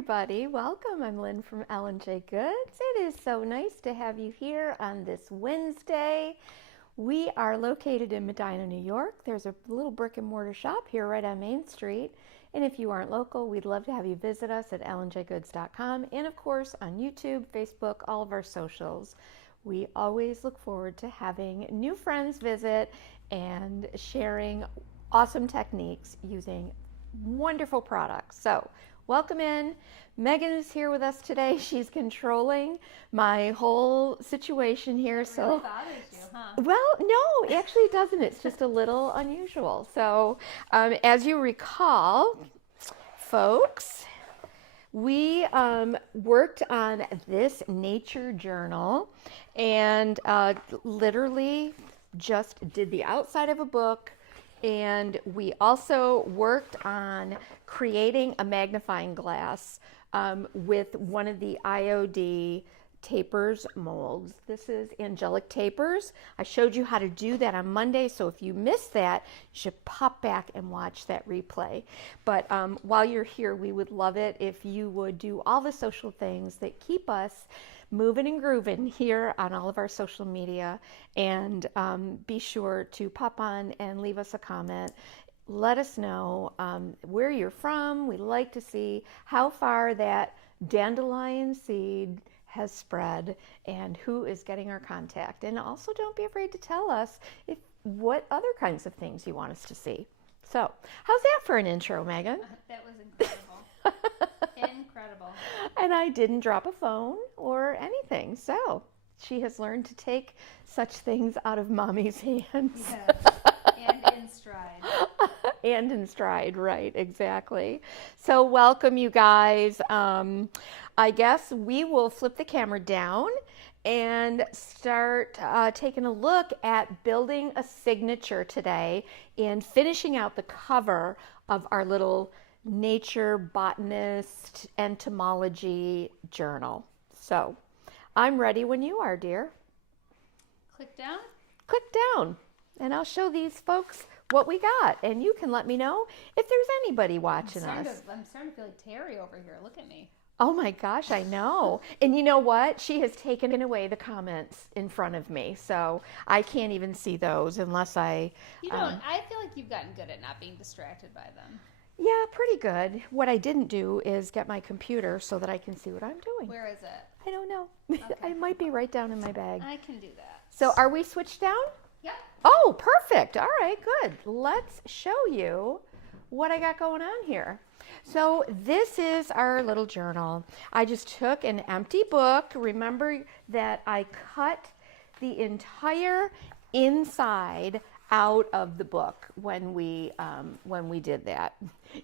everybody. Welcome. I'm Lynn from L&J Goods. It is so nice to have you here on this Wednesday. We are located in Medina, New York. There's a little brick and mortar shop here right on Main Street. And if you aren't local, we'd love to have you visit us at lnjgoods.com and of course on YouTube, Facebook, all of our socials. We always look forward to having new friends visit and sharing awesome techniques using wonderful products. So welcome in. Megan is here with us today. She's controlling my whole situation here. It really bothers you, huh? Well, no, actually it doesn't. It's just a little unusual. So as you recall, folks, we worked on this nature journal and literally just did the outside of a book. And we also worked on creating a magnifying glass with one of the IOD tapers molds. This is angelic tapers. I showed you how to do that on Monday, so if you missed that, you should pop back and watch that replay. But while you're here, we would love it if you would do all the social things that keep us moving and grooving here on all of our social media, and be sure to pop on and leave us a comment. Let us know where you're from. We like to see how far that dandelion seed has spread and who is getting our contact. And also don't be afraid to tell us what other kinds of things you want us to see. So how's that for an intro, Megan? That was incredible. Incredible. And I didn't drop a phone or anything. So she has learned to take such things out of mommy's hands. Yes. And in stride. And in stride, right, exactly. So welcome, you guys. I guess we will flip the camera down and start taking a look at building a signature today and finishing out the cover of our little nature botanist entomology journal. So I'm ready when you are, dear. Click down. Click down and I'll show these folks what we got, and you can let me know if there's anybody watching us. I'm starting to feel like Terry over here. Look at me. Oh my gosh, I know. And you know what? She has taken away the comments in front of me, so I can't even see those unless I... I feel like you've gotten good at not being distracted by them. Yeah, pretty good. What I didn't do is get my computer so that I can see what I'm doing. Where is it? I don't know. Okay. It might be right down in my bag. I can do that. So are we switched down? Yep. Oh, perfect. All right, good. Let's show you what I got going on here. So this is our little journal. I just took an empty book. Remember that I cut the entire inside out of the book when we did that.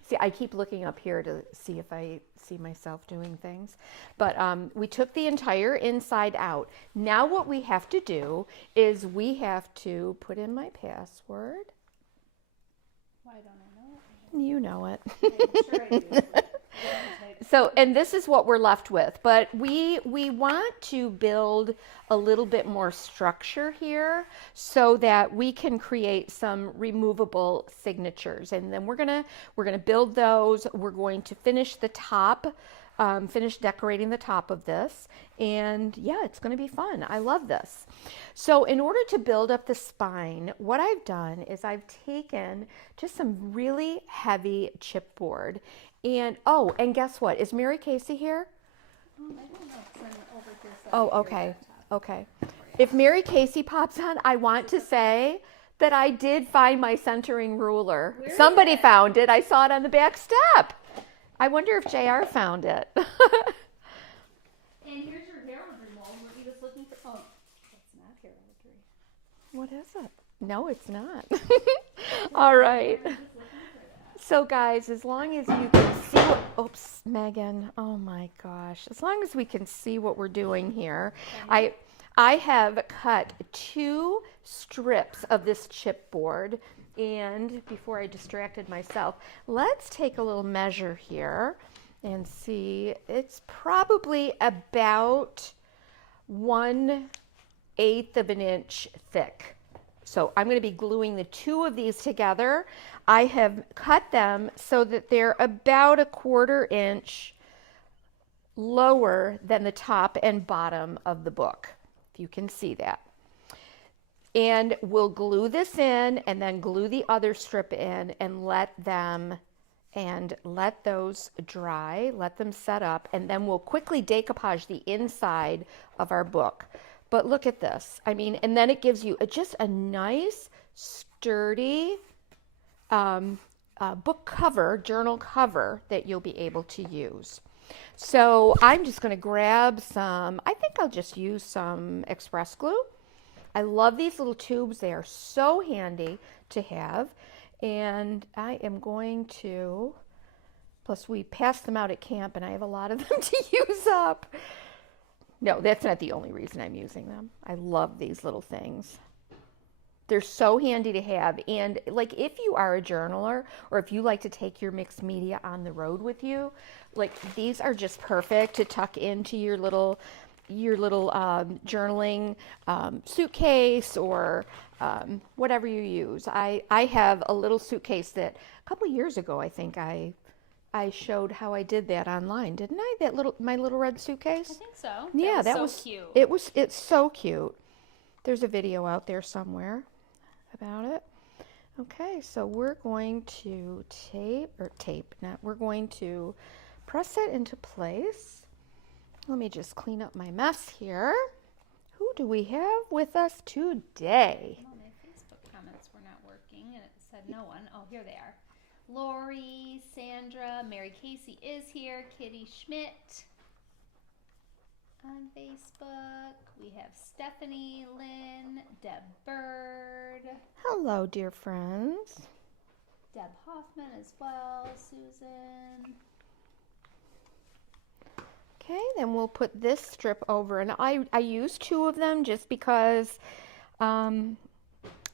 See, I keep looking up here to see if I see myself doing things, but we took the entire inside out. Now what we have to do is we have to put in my password. Why don't I know it? You know it. I'm sure I do. So, and this is what we're left with, but we want to build a little bit more structure here so that we can create some removable signatures, and then we're gonna build those. We're going to finish the top, finish decorating the top of this, and yeah, it's going to be fun. I love this. So in order to build up the spine, what I've done is I've taken just some really heavy chipboard. And oh, and guess what? Is Mary Casey here? I don't know. It's over here. Oh, okay. Okay. If Mary Casey pops on, I want to say that I did find my centering ruler. Somebody found it. I saw it on the back step. I wonder if JR found it. And here's your heraldry mold. Were you just looking for? Oh, it's not heraldry. What is it? No, it's not. All right. So guys, as long as you can see what, oops, Megan, oh my gosh. As long as we can see what we're doing here, I have cut 2 strips of this chipboard, and before I distracted myself, let's take a little measure here and see. It's probably about 1/8 of an inch thick. So I'm going to be gluing the 2 of these together. I have cut them so that they're about 1/4 inch lower than the top and bottom of the book, if you can see that. And we'll glue this in and then glue the other strip in and let those dry, let them set up, and then we'll quickly decoupage the inside of our book. But look at this. I mean, and then it gives you just a nice, sturdy book cover, journal cover that you'll be able to use. So I'm just going to grab some, I think I'll just use some express glue. I love these little tubes. They are so handy to have. And I am going to, plus we passed them out at camp and I have a lot of them to use up. No, that's not the only reason I'm using them. I love these little things. They're so handy to have. And like if you are a journaler or if you like to take your mixed media on the road with you, like these are just perfect to tuck into your little journaling suitcase or whatever you use. I have a little suitcase that a couple years ago, I think I showed how I did that online, didn't I? My little red suitcase. I think so. Yeah, that so was cute. It's so cute. There's a video out there somewhere about it. Okay, so we're going to we're going to press it into place. Let me just clean up my mess here. Who do we have with us today? Well, my Facebook comments were not working and it said no one. Oh, here they are. Lori, Sandra, Mary Casey is here, Kitty Schmidt on Facebook. We have Stephanie, Lynn, Deb Bird, Hello, dear friends. Deb Hoffman as well, Susan. Okay, then we'll put this strip over, and I use two of them just because I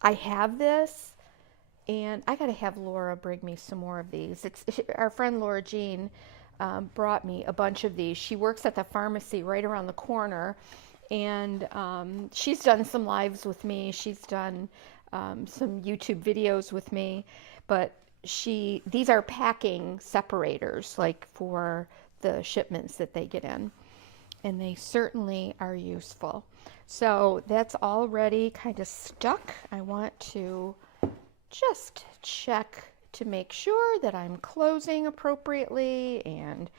have this, and I gotta have Laura bring me some more of these. Our friend Laura Jean brought me a bunch of these. She works at the pharmacy right around the corner, and she's done some lives with me. She's done some YouTube videos with me, but these are packing separators, like for the shipments that they get in, and they certainly are useful. So that's already kind of stuck. I want to just check to make sure that I'm closing appropriately, and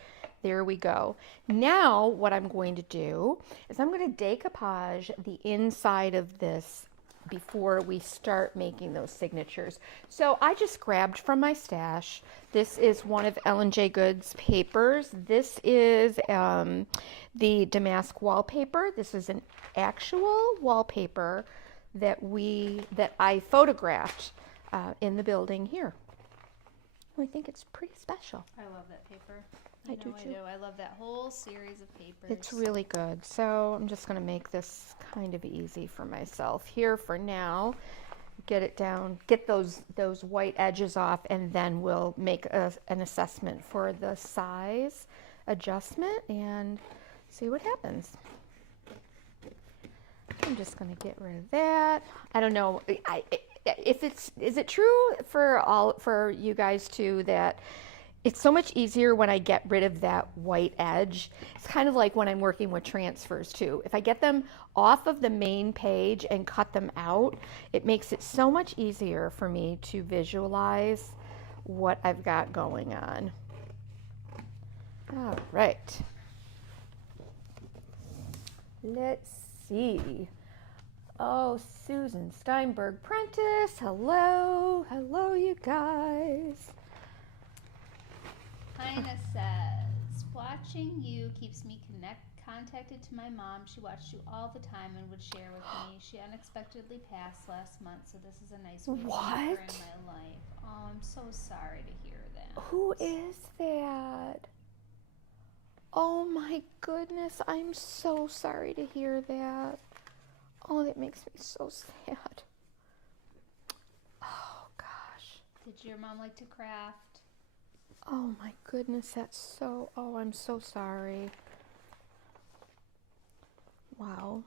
there we go. Now what I'm going to do is I'm going to decoupage the inside of this before we start making those signatures. So I just grabbed from my stash. This is one of Ellen J. Good's papers. This is the damask wallpaper. This is an actual wallpaper that I photographed in the building here. I think it's pretty special. I love that paper. I do too. I love that whole series of papers. It's really good. So I'm just going to make this kind of easy for myself here for now. Get it down, get those white edges off, and then we'll make an assessment for the size adjustment and see what happens. I'm just going to get rid of that. I don't know is it true for you guys too that it's so much easier when I get rid of that white edge. It's kind of like when I'm working with transfers too. If I get them off of the main page and cut them out, it makes it so much easier for me to visualize what I've got going on. All right. Let's see. Oh, Susan Steinberg Prentice. Hello. Hello, you guys. Heina says, watching you keeps me contacted to my mom. She watched you all the time and would share with me. She unexpectedly passed last month, so this is a nice way to meet her in my life. Oh, I'm so sorry to hear that. Who is that? Oh my goodness, I'm so sorry to hear that. Oh, that makes me so sad. Oh gosh. Did your mom like to craft? Oh my goodness, that's so, oh, I'm so sorry. Wow.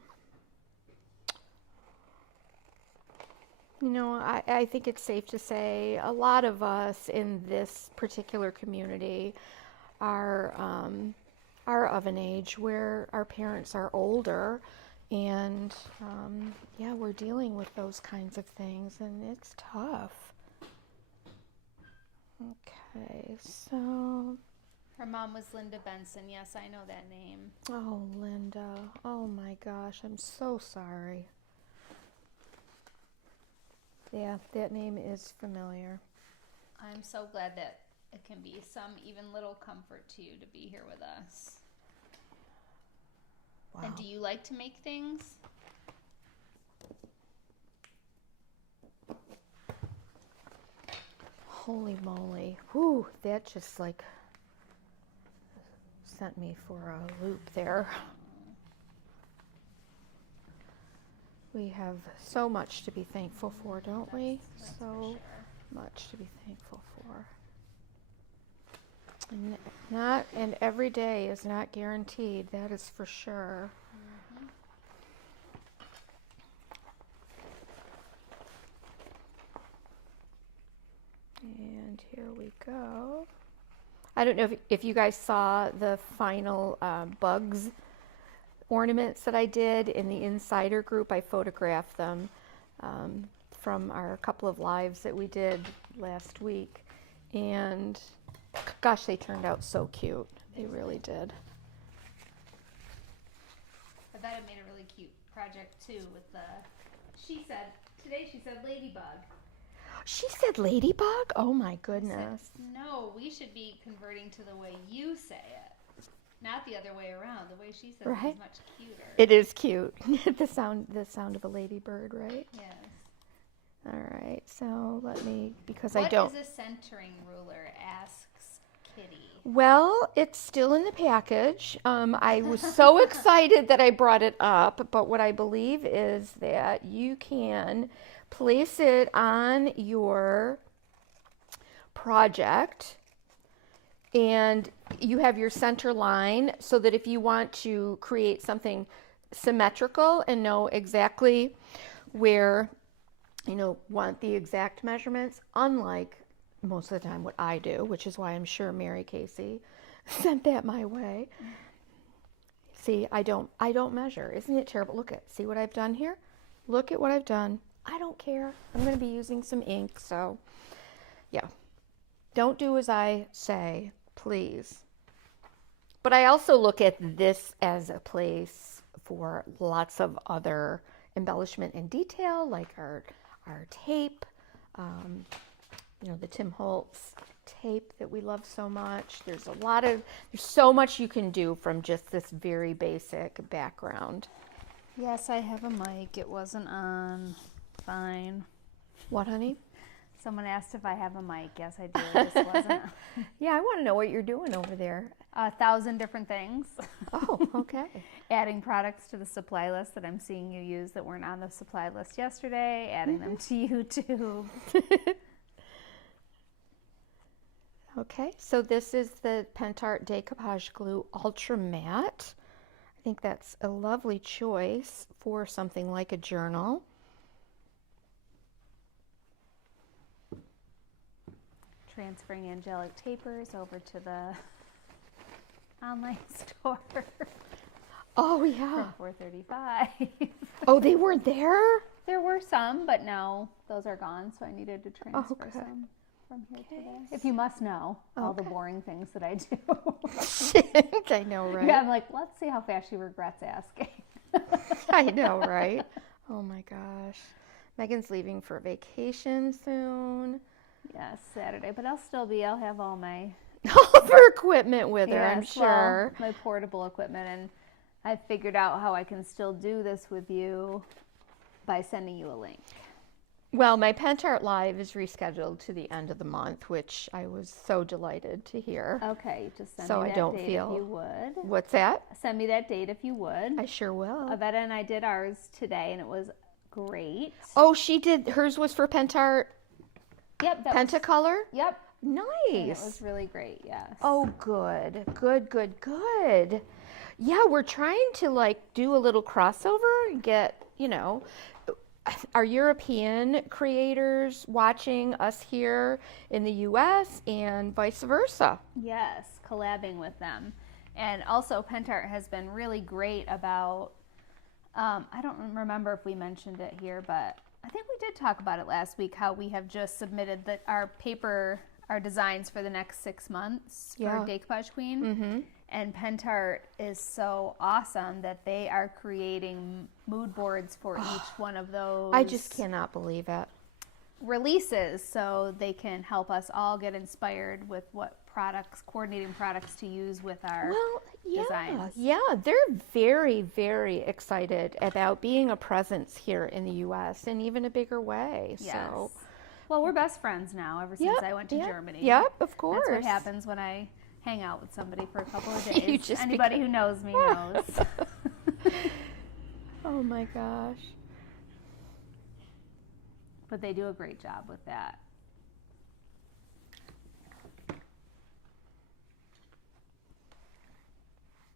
You know, I think it's safe to say a lot of us in this particular community are are of an age where our parents are older, and yeah, we're dealing with those kinds of things, and it's tough. Okay, so Her mom was Linda Benson. Yes, I know that name. oh, Linda, oh my gosh, I'm so sorry. Yeah, that name is familiar. I'm so glad that it can be some even little comfort to you to be here with us. Wow. And do you like to make things? Holy moly. Whew, that just like sent me for a loop there. We have so much to be thankful for, don't we? That's So for sure. much to be thankful for. And every day is not guaranteed, that is for sure. And here we go. I don't know if you guys saw the final bugs ornaments that I did in the insider group. I photographed them from our couple of lives that we did last week. And gosh, they turned out so cute. They really did. I bet it made a really cute project too with the, today she said ladybug. She said ladybug? Oh my I said, goodness. no, we should be converting to the way you say it. Not the other way around. The way she says it Right. is much cuter. It is cute. the sound of a ladybird, right? Yes. All right. So let me, because What I don't. is a centering ruler? Asks Kitty. Well, it's still in the package. I was so excited that I brought it up, but what I believe is that you can place it on your project, and you have your center line so that if you want to create something symmetrical and know exactly where, want the exact measurements, unlike most of the time what I do, which is why I'm sure Mary Casey sent that my way. See, I don't measure. Isn't it terrible? See what I've done here? Look at what I've done. I don't care. I'm going to be using some ink, so yeah. Don't do as I say, please. But I also look at this as a place for lots of other embellishment and detail, like our tape, the Tim Holtz tape that we love so much. There's so much you can do from just this very basic background. Yes, I have a mic. It wasn't on. Fine. What, honey? Someone asked if I have a mic. Yes, I do. It just wasn't. Yeah, I want to know what you're doing over there. 1,000 different things. Oh, okay. Adding products to the supply list that I'm seeing you use that weren't on the supply list yesterday. Adding them to YouTube. Okay, so this is the Pentart Decoupage Glue Ultra Matte. I think that's a lovely choice for something like a journal. Transferring angelic tapers over to the online store. Oh, yeah. For $4.35. Oh, they weren't there? There were some, but no, those are gone, so I needed to transfer some from here today. If you must know all the boring things that I do. I know, right? Yeah, I'm like, let's see how fast she regrets asking. I know, right? Oh my gosh. Megan's leaving for vacation soon. Yes, Saturday, but I'll have all my All of her equipment with her, yes, I'm sure. well, my portable equipment, and I figured out how I can still do this with you by sending you a link. Well, my Pentart Live is rescheduled to the end of the month, which I was so delighted to hear. Okay, just send So me I that don't date feel- if you would. What's that? Send me that date if you would. I sure will. Avetta and I did ours today, and it was great. Oh, she did. Hers was for Pentart Yep. Pentacolor? Yep. Nice. And it was really great, yes. Oh, good. Good. Yeah, we're trying to do a little crossover and get, our European creators watching us here in the US and vice versa. Yes, collabing with them. And also Pentart has been really great about, I don't remember if we mentioned it here, but I think we did talk about it last week, how we have just submitted our designs for the next 6 months for Decoupage Queen. Mm-hmm. And Pentart is so awesome that they are creating mood boards for each one of those. I just cannot believe it. Releases, so they can help us all get inspired with what coordinating products to use with our designs. Yeah, they're very, very excited about being a presence here in the U.S. in even a bigger way. Yes. So, well, we're best friends now ever since I went to Germany. Yep, of course. That's what happens when I hang out with somebody for a couple of days. You just Anybody who knows me knows. Oh my gosh. But they do a great job with that.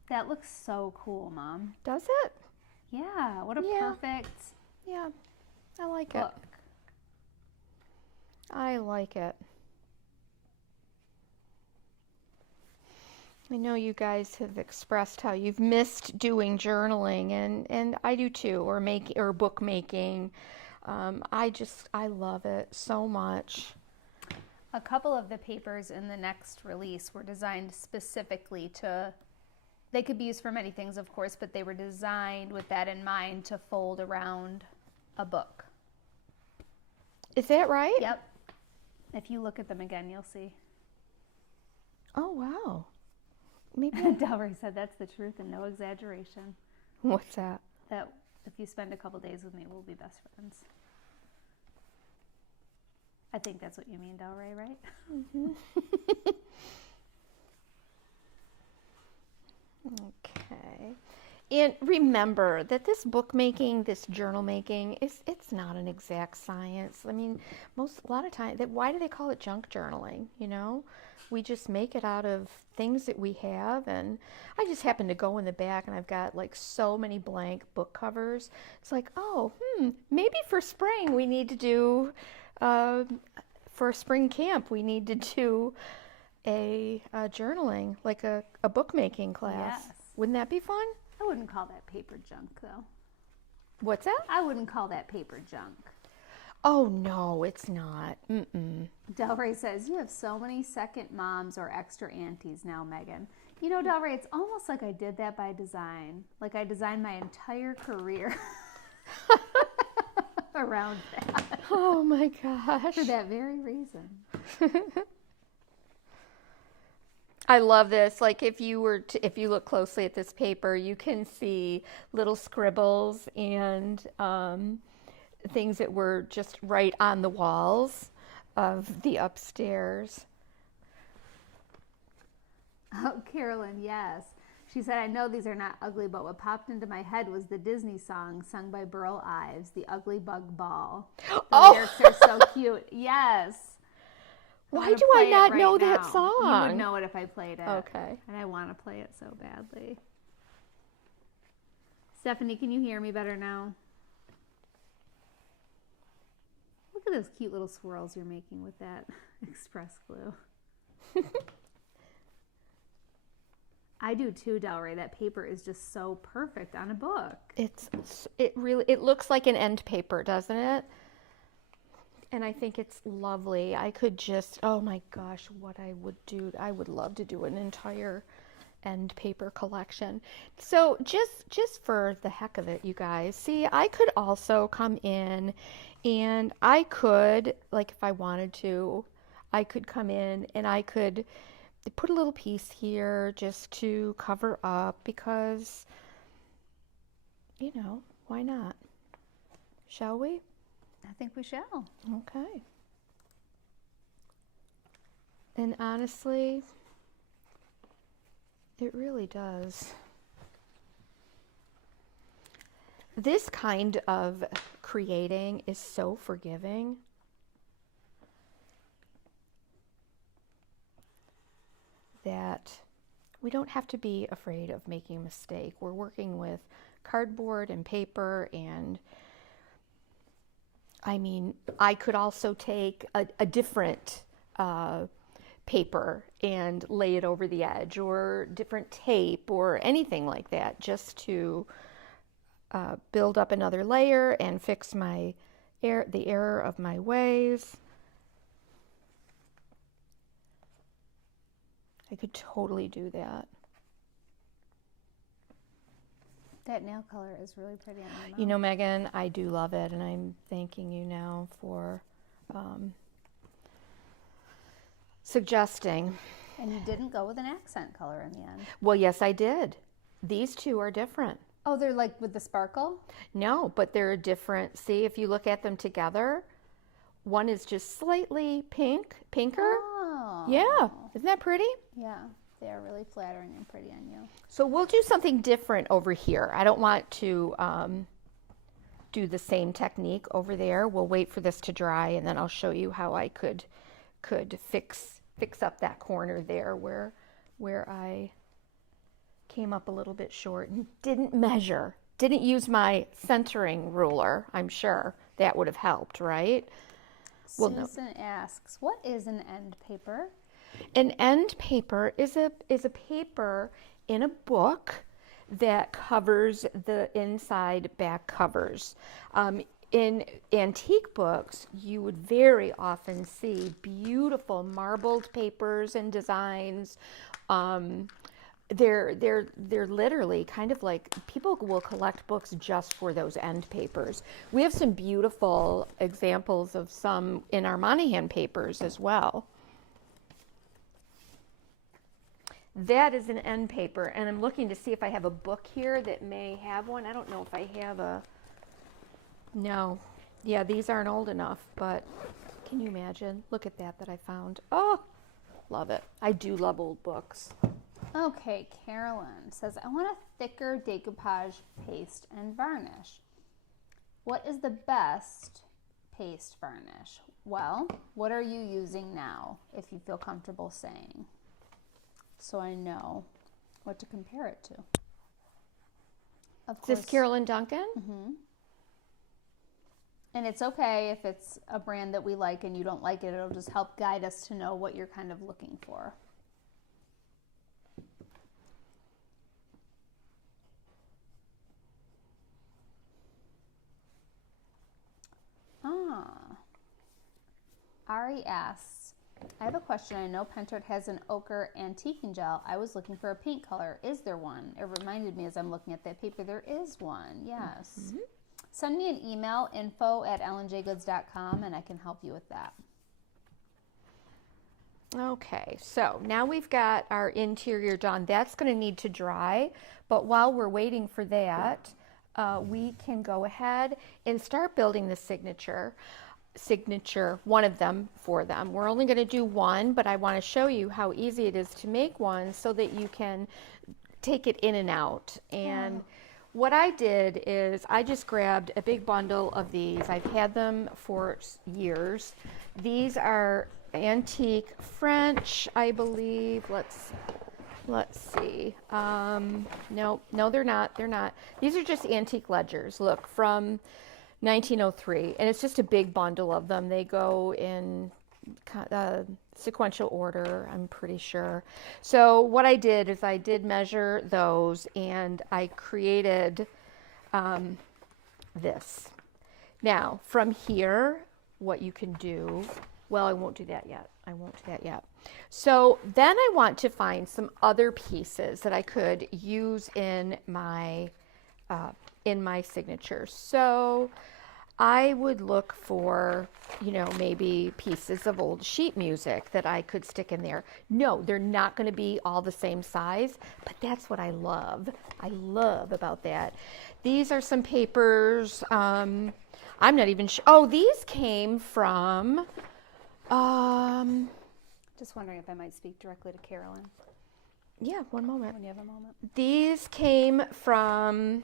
That looks so cool, Mom. Does it? Yeah, what a perfect Yeah, I like look. it. I like it. I know you guys have expressed how you've missed doing journaling, and I do too, or bookmaking. I love it so much. A couple of the papers in the next release were designed specifically they could be used for many things, of course, but they were designed with that in mind to fold around a book. Is that right? Yep. If you look at them again, you'll see. Oh, wow. Maybe Delray said that's the truth and no exaggeration. What's that? That if you spend a couple days with me, we'll be best friends. I think that's what you mean, Delray, right? Mm-hmm. Okay. And remember that this bookmaking, this journal making, it's not an exact science. I mean, a lot of times, why do they call it junk journaling? You know, we just make it out of things that we have. And I just happen to go in the back, and I've got like so many blank book covers. It's like, maybe for spring we need to do, for spring camp we need to do a journaling, like a bookmaking class. Yes. Wouldn't that be fun? I wouldn't call that paper junk, though. What's that? I wouldn't call that paper junk. Oh, no, it's not. Delray says, you have so many second moms or extra aunties now, Megan. You know, Delray, it's almost like I did that by design. Like I designed my entire career around that. Oh, my gosh. For that very reason. I love this. Like if you look closely at this paper, you can see little scribbles and things that were just right on the walls of the upstairs. Oh, Carolyn, yes. She said, I know these are not ugly, but what popped into my head was the Disney song sung by Burl Ives, The Ugly Bug Ball. The lyrics are so cute. Yes. Why do I not know that song? You would know it if I played it. Okay. And I want to play it so badly. Stephanie, can you hear me better now? Look at those cute little swirls you're making with that express glue. I do too, Delray. That paper is just so perfect on a book. It looks like an end paper, doesn't it? And I think it's lovely. I could just, oh my gosh, what I would do. I would love to do an entire end paper collection. So just for the heck of it, you guys, see, I could also come in and I could, like if I wanted to, I could come in and I could put a little piece here just to cover up because, you know, why not? Shall we? I think we shall. Okay. And honestly, it really does. This kind of creating is so forgiving. That we don't have to be afraid of making a mistake. We're working with cardboard and paper, and I mean, I could also take a different paper and lay it over the edge, or different tape or anything like that, just to build up another layer and fix the error of my ways. I could totally do that. That nail color is really pretty on my mouth. You know, Megan, I do love it, and I'm thanking you now for suggesting. And you didn't go with an accent color in the end. Well, yes, I did. These two are different. Oh, they're like with the sparkle? No, but they're different. See, if you look at them together, one is just slightly pinker. Oh. Yeah, isn't that pretty? Yeah, they are really flattering and pretty on you. So we'll do something different over here. I don't want to do the same technique over there. We'll wait for this to dry, and then I'll show you how I could fix up that corner there where I came up a little bit short and didn't measure. Didn't use my centering ruler. I'm sure that would have helped, right? Susan asks, what is an end paper? An end paper is a paper in a book that covers the inside back covers. In antique books, you would very often see beautiful marbled papers and designs. They're literally kind of like, people will collect books just for those end papers. We have some beautiful examples of some in our Monahan papers as well. That is an end paper, and I'm looking to see if I have a book here that may have one. I don't know if I have a... No. Yeah, these aren't old enough, but can you imagine? Look at that I found. Oh, love it. I do love old books. Okay, Carolyn says, I want a thicker decoupage paste and varnish. What is the best paste varnish? Well, what are you using now, if you feel comfortable saying? So I know what to compare it to. Of course. Is this Carolyn Duncan? Mm-hmm. And it's okay if it's a brand that we like and you don't like it. It'll just help guide us to know what you're kind of looking for. Ari asks, I have a question. I know Pentart has an ochre antiquing gel. I was looking for a pink color. Is there one? It reminded me as I'm looking at that paper, there is one. Yes. Mm-hmm. Send me an email, info@ellenjgoods.com, and I can help you with that. Okay, so now we've got our interior done. That's going to need to dry, but while we're waiting for that, we can go ahead and start building the signature, one of them for them. We're only going to do one, but I want to show you how easy it is to make one so that you can take it in and out. And what I did is I just grabbed a big bundle of these. I've had them for years. These are antique French, I believe. Let's see. No, they're not. These are just antique ledgers. Look, from 1903, and it's just a big bundle of them. They go in sequential order, I'm pretty sure. So what I did is I did measure those, and I created this. Now, from here, what you can do, well, I won't do that yet. So then I want to find some other pieces that I could use in my signature. So I would look for, maybe pieces of old sheet music that I could stick in there. No, they're not going to be all the same size, but that's what I love. I love about that. These are some papers. I'm not even sure. Oh, these came from, just wondering if I might speak directly to Carolyn. Yeah, one moment. When you have a moment. These came from,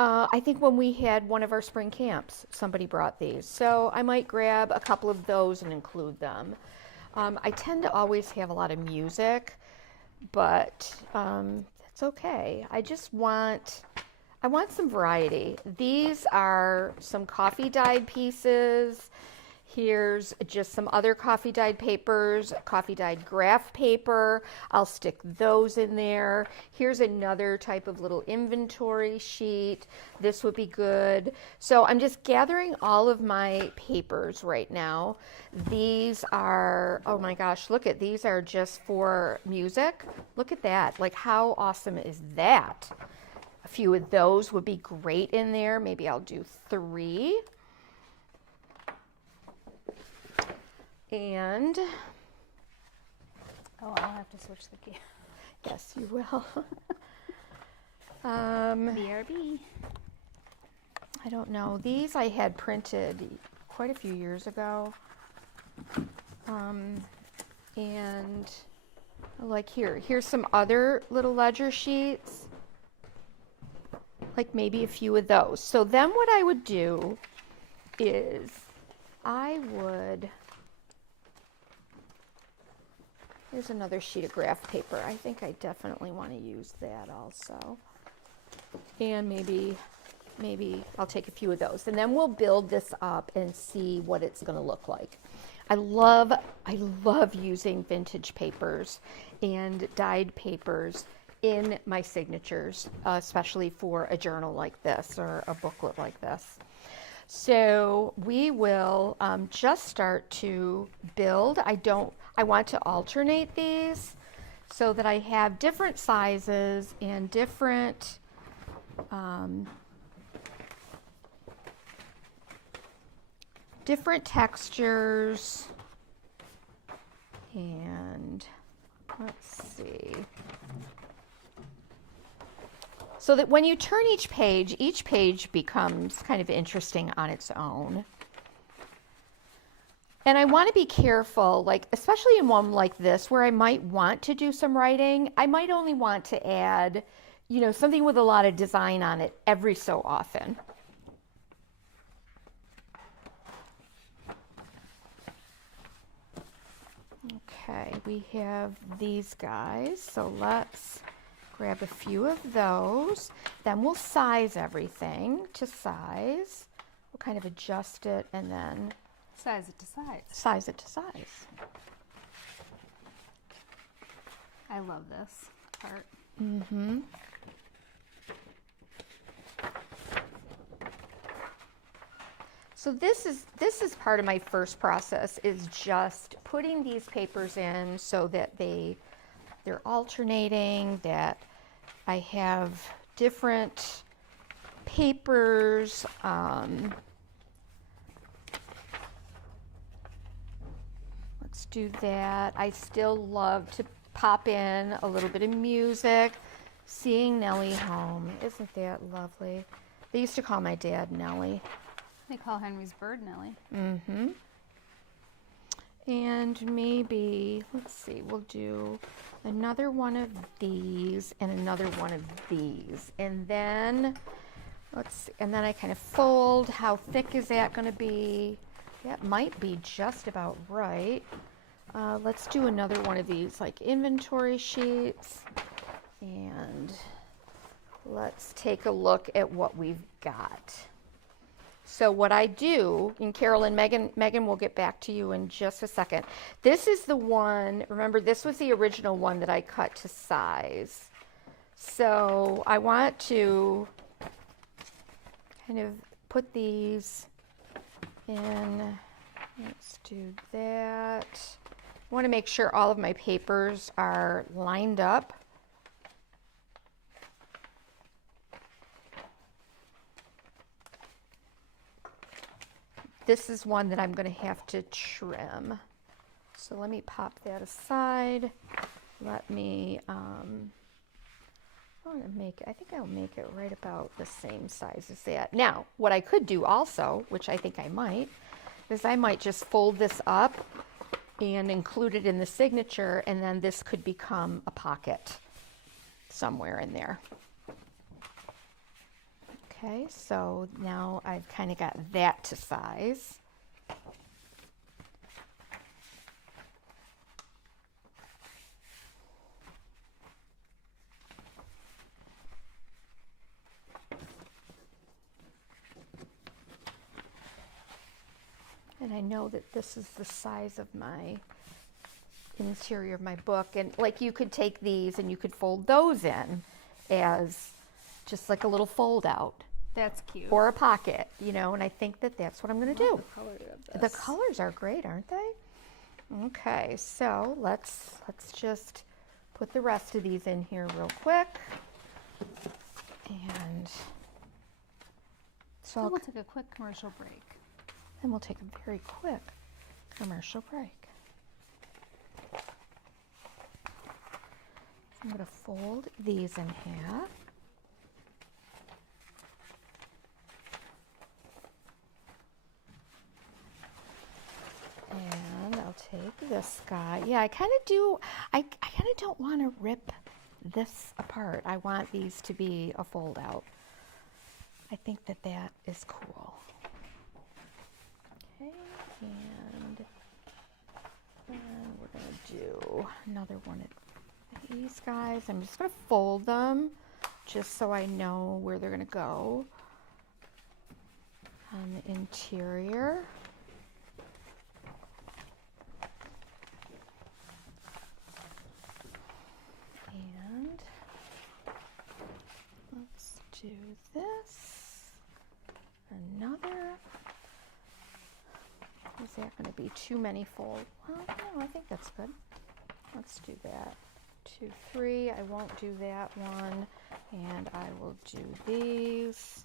I think when we had one of our spring camps, somebody brought these. So I might grab a couple of those and include them. I tend to always have a lot of music, but that's okay. I want some variety. These are some coffee dyed pieces. Here's just some other coffee dyed papers, coffee dyed graph paper. I'll stick those in there. Here's another type of little inventory sheet. This would be good. So I'm just gathering all of my papers right now. These are, oh my gosh, look at, these are just for music. Look at that. Like, how awesome is that? A few of those would be great in there. Maybe I'll do 3. And oh, I'll have to switch the key. Yes, you will. BRB. I don't know. These I had printed quite a few years ago. And like here's some other little ledger sheets. Like maybe a few of those. So then what I would do is I would, here's another sheet of graph paper. I think I definitely want to use that also. And maybe I'll take a few of those. And then we'll build this up and see what it's going to look like. I love using vintage papers and dyed papers in my signatures, especially for a journal like this or a booklet like this. So we will just start to build. I want to alternate these so that I have different sizes and different different textures. And let's see. So that when you turn each page becomes kind of interesting on its own. And I want to be careful, like especially in one like this where I might want to do some writing, I might only want to add, you know, something with a lot of design on it every so often. Okay, we have these guys, so let's grab a few of those. Then we'll size everything to size. We'll kind of adjust it and then Size it to size. Size it to size. I love this part. Mm-hmm. So this is part of my first process, is just putting these papers in so that they're alternating, that I have different papers. Let's do that. I still love to pop in a little bit of music. Seeing Nellie home, isn't that lovely? They used to call my dad Nellie. They call Henry's bird Nellie. Mm-hmm. And maybe, let's see, we'll do another one of these and another one of these. And then, let's see, and then I kind of fold. How thick is that going to be? That might be just about right. Let's do another one of these, like inventory sheets. And let's take a look at what we've got. So what I do, and Carol and Megan will get back to you in just a second. This is the one, remember this was the original one that I cut to size. So I want to kind of put these in, let's do that. I want to make sure all of my papers are lined up. This is one that I'm going to have to trim. So let me pop that aside. Let me, I want to make, I think I'll make it right about the same size as that. Now, what I could do also, which I think I might, is I might just fold this up and include it in the signature, and then this could become a pocket somewhere in there. Okay, so now I've kind of got that to size. And I know that this is the size of my interior of my book, and like you could take these and you could fold those in as just like a little fold out. That's cute. Or a pocket, you know, and I think that that's what I'm going to do. The color of The this. colors are great, aren't they? Okay, so let's just put the rest of these in here real quick. And so We'll take a quick commercial break. then we'll take a very quick commercial break. I'm going to fold these in half. And I'll take this guy. Yeah, I kind of do, I kind of don't want to rip this apart. I want these to be a fold out. I think that that is cool. Okay, and we're going to do another one of these guys. I'm just going to fold them just so I know where they're going to go on the interior. And let's do this. Another. Is that going to be too many fold? Well, no, I think that's good. Let's do that. 2, 3. I won't do that one. And I will do these.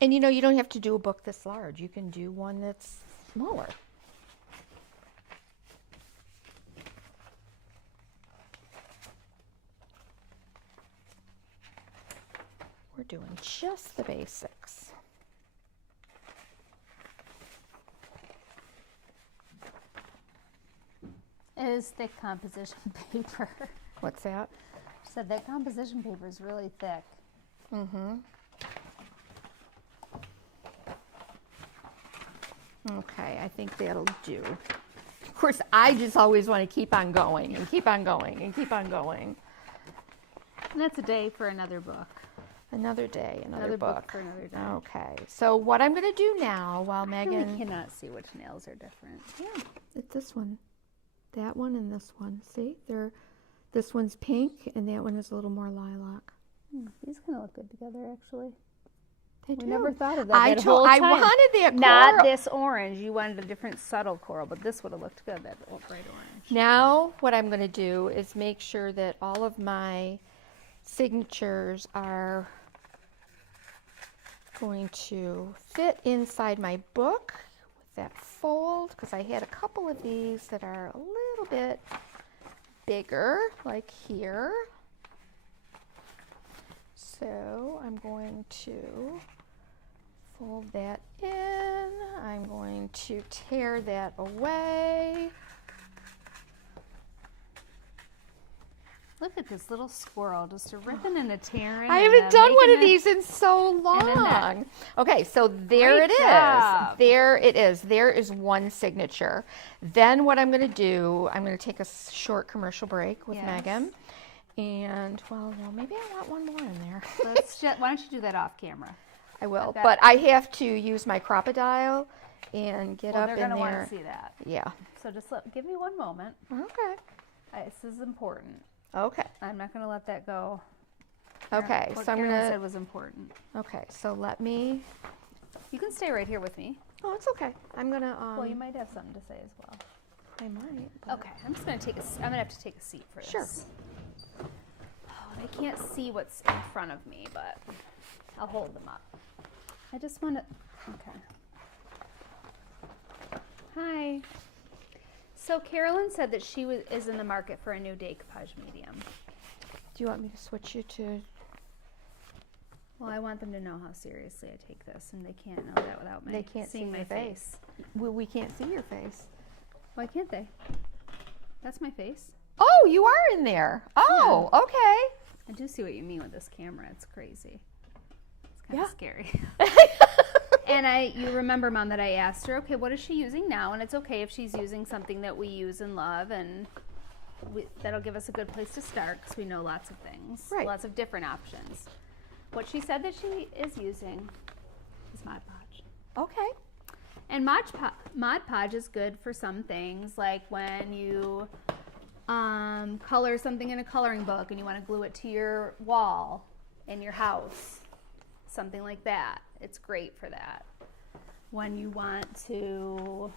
And you know, you don't have to do a book this large. You can do one that's smaller. We're doing just the basics. It is thick composition paper. What's that? She said that composition paper is really thick. Mm-hmm. Okay, I think that'll do. Of course, I just always want to keep on going and keep on going and keep on going. And that's a day for another book. Another day, another book. for another day. Okay, so what I'm going to do now while I Megan... really cannot see which nails are different. Yeah, it's this one. That one and this one. See? This one's pink and that one is a little more lilac. These kind of look good together, actually. They We do. never thought of that. I wanted that Not coral. this orange. You wanted a different subtle coral, but this would have looked good, that bright orange. Now what I'm going to do is make sure that all of my signatures are going to fit inside my book with that fold, because I had a couple of these that are a little bit bigger, like here. So I'm going to fold that in. I'm going to tear that away. Look at this little squirrel, just a ripping and a tearing. I and haven't done one of making these in so long. Okay, so there Great it job. is. There it is. There is one signature. Then what I'm going to do, I'm going to take a short commercial break with Yes. Megan. And, well, no, maybe I want one more in there. Why don't you do that off camera? I will. that- But I have to use my crocodile and get Well, up they're in going to want there. to see that. Yeah. So just give me one moment. Okay. This is important. Okay. I'm not going to let that go. Okay. What So I'm Carolyn going said to. was important. Okay. So let me. You can stay right here with me. Oh, it's okay. I'm going to. Well, you might have something to say as well. I might. but- Okay, I'm just going to I'm going to have to take a seat for this. Sure. Oh, they can't see what's in front of me, but I'll hold them up. I just want to, okay. Hi. So Carolyn said that she is in the market for a new decoupage medium. Do you want me to switch you to? Well, I want them to know how seriously I take this, and they can't know that without me They can't seeing see my your face. We can't see your face. Why can't they? That's my face. Oh, you are in there. Oh, okay. I do see what you mean with this camera. It's crazy. It's kind Yeah. of scary. And you remember, Mom, that I asked her, okay, what is she using now? And it's okay if she's using something that we use and love, and that'll give us a good place to start because we know lots of things, Right. lots of different options. what she said that she is using is Mod Podge. Okay. And Mod Podge is good for some things, like when you color something in a coloring book and you want to glue it to your wall in your house, something like that. It's great for that. When you want to,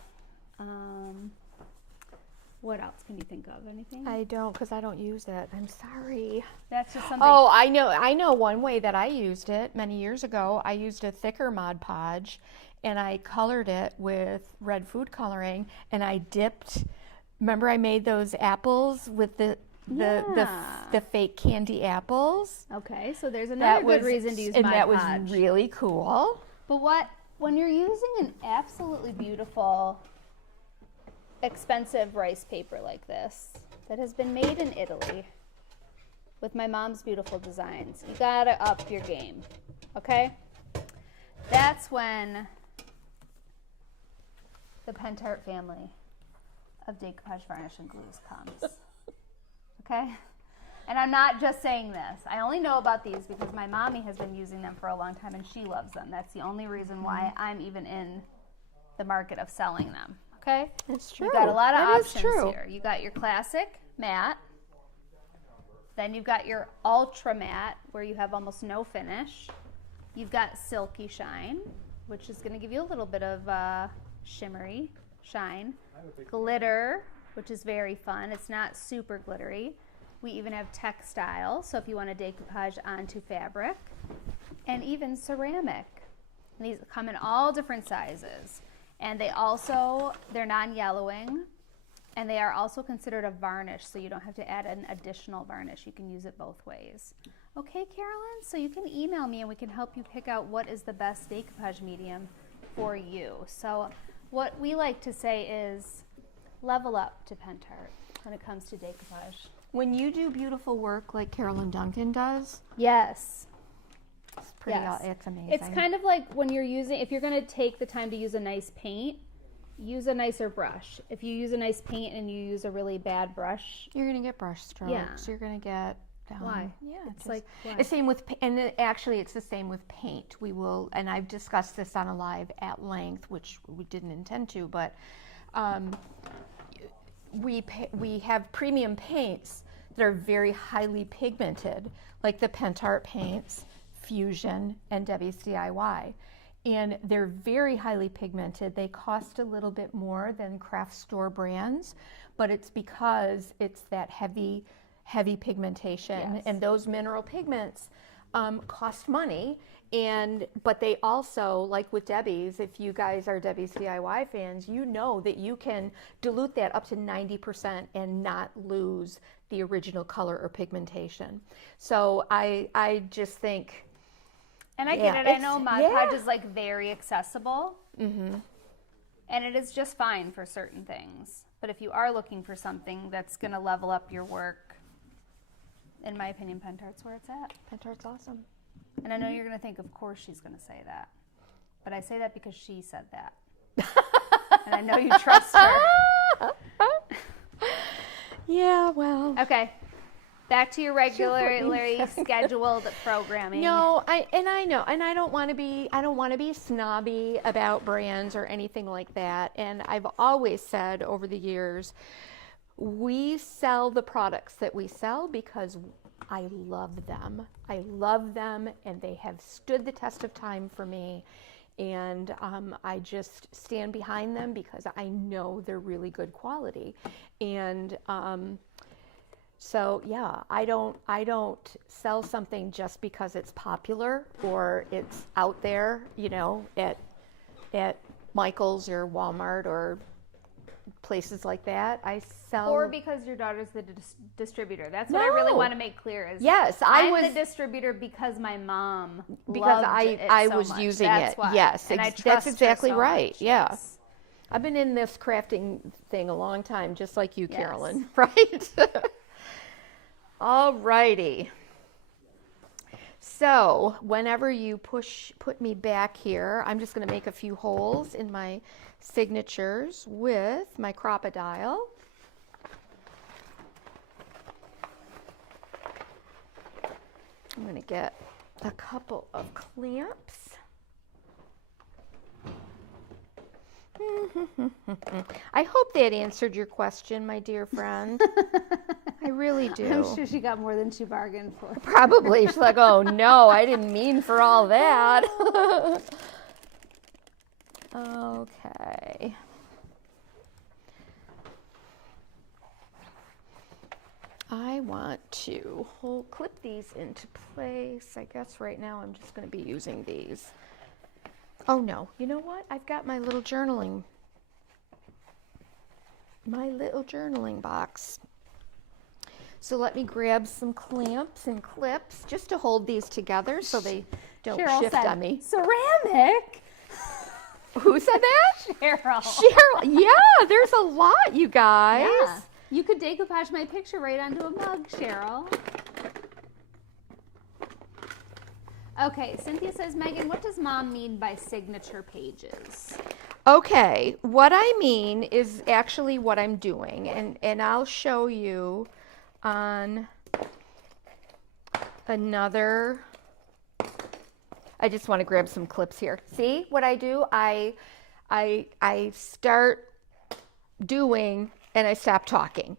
what else can you think of? Anything? I don't, because I don't use it. I'm sorry. That's just something. Oh, I know one way that I used it many years ago. I used a thicker Mod Podge, and I colored it with red food coloring, and I dipped. Remember, I made those apples with the fake candy apples. Okay, so there's another good reason to use Mod Podge. And that was really cool. But when you're using an absolutely beautiful, expensive rice paper like this that has been made in Italy with my mom's beautiful designs, you gotta up your game, okay? That's when the Pentart family of Decoupage Varnish and Glues comes, okay? And I'm not just saying this. I only know about these because my mommy has been using them for a long time and she loves them. That's the only reason why I'm even in the market of selling them. Okay? That's true. You've got a lot of That is options true. here. You got your classic matte. Then you've got your ultra matte where you have almost no finish. You've got silky shine, which is going to give you a little bit of shimmery shine. Glitter, which is very fun. It's not super glittery. We even have textile, so if you want to decoupage onto fabric, and even ceramic. And these come in all different sizes. And they're non-yellowing, and they are also considered a varnish, so you don't have to add an additional varnish. You can use it both ways. Okay, Carolyn, so you can email me and we can help you pick out what is the best decoupage medium for you. So what we like to say is level up to Pentart when it comes to decoupage. When you do beautiful work like Carolyn Duncan does, Yes. it's pretty. Yes. It's amazing. It's kind of like when you're if you're going to take the time to use a nice paint, use a nicer brush. If you use a nice paint and you use a really bad brush, you're gonna get brush strokes. Yeah. You're gonna get. Why? Yeah, It's like, why? the same with, actually it's the same with paint. We will, and I've discussed this on a live at length, which we didn't intend to, but we have premium paints that are very highly pigmented, like the Pentart paints, Fusion, and Debbie's DIY. And they're very highly pigmented. They cost a little bit more than craft store brands, but it's because it's that heavy pigmentation. Yes. And those mineral pigments cost money. But they also, like with Debbie's, if you guys are Debbie's DIY fans, you know that you can dilute that up to 90% and not lose the original color or pigmentation. So I just think. And I get it. I know Mod Podge is like very accessible. Mm-hmm. And it is just fine for certain things. But if you are looking for something that's going to level up your work, in my opinion, Pentart's where it's at. Pentart's awesome. And I know you're going to think, of course she's going to say that. But I say that because she said that. And I know you trust her. Yeah, well. Okay. Back to your regularly scheduled programming. No, I know, and I don't want to be snobby about brands or anything like that. And I've always said over the years, we sell the products that we sell because I love them. I love them, and they have stood the test of time for me. And I just stand behind them because I know they're really good quality. And so yeah, I don't sell something just because it's popular or it's out there, you know, at Michael's or Walmart or places like that. I sell. Or because your daughter's the distributor. That's what I really want to make clear. Is yes, I'm the distributor because my mom loved it I so was much. using That's it. why. Yes, and I that's trust exactly her so right. much. Yeah. Yes. I've been in this crafting thing a long time, just like you, Yes. Carolyn, right? All righty. So whenever you put me back here, I'm just going to make a few holes in my signatures with my Crocodile. I'm going to get a couple of clamps. I hope that answered your question, my dear friend. I really do. I'm sure she got more than she bargained for. Probably. She's like, oh no, I didn't mean for all that. Okay. I want to clip these into place. I guess right now I'm just going to be using these. Oh no, you know what? I've got my little journaling box. So let me grab some clamps and clips just to hold these together so they don't shift on me. Ceramic? Who said that? Cheryl. Cheryl. Yeah, there's a lot, you guys. Yeah. You could decoupage my picture right onto a mug, Cheryl. Okay, Cynthia says, Megan, what does Mom mean by signature pages? Okay, what I mean is actually what I'm doing, and I'll show you on another. I just want to grab some clips here. See what I do? I start doing and I stop talking,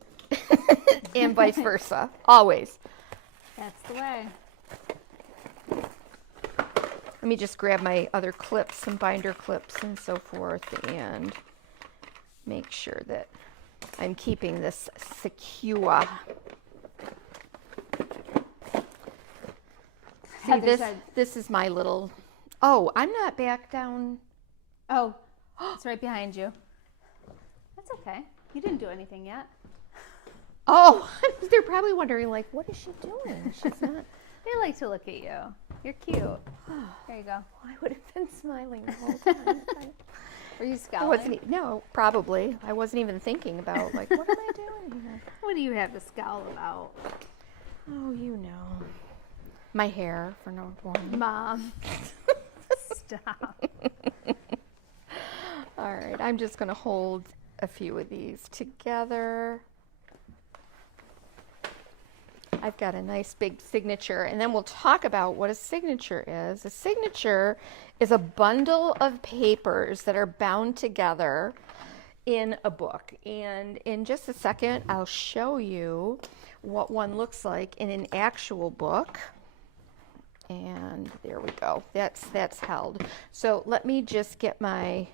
and vice versa, always. That's the way. Let me just grab my other clips, some binder clips and so forth, and make sure that I'm keeping this secure. See, this is my little, oh, I'm not back down. Oh, it's right behind you. That's okay. You didn't do anything yet. Oh, they're probably wondering, like, what is she doing? She's not. They like to look at you. You're cute. There you go. I would have been smiling the whole time. Were you scowling? No, probably. I wasn't even thinking about, like, what am I doing here? What do you have to scowl about? Oh, you know. My hair, for no one. Mom. Stop. All right, I'm just going to hold a few of these together. I've got a nice big signature, and then we'll talk about what a signature is. A signature is a bundle of papers that are bound together in a book. And in just a second, I'll show you what one looks like in an actual book. And there we go. That's held. So let me just get I'm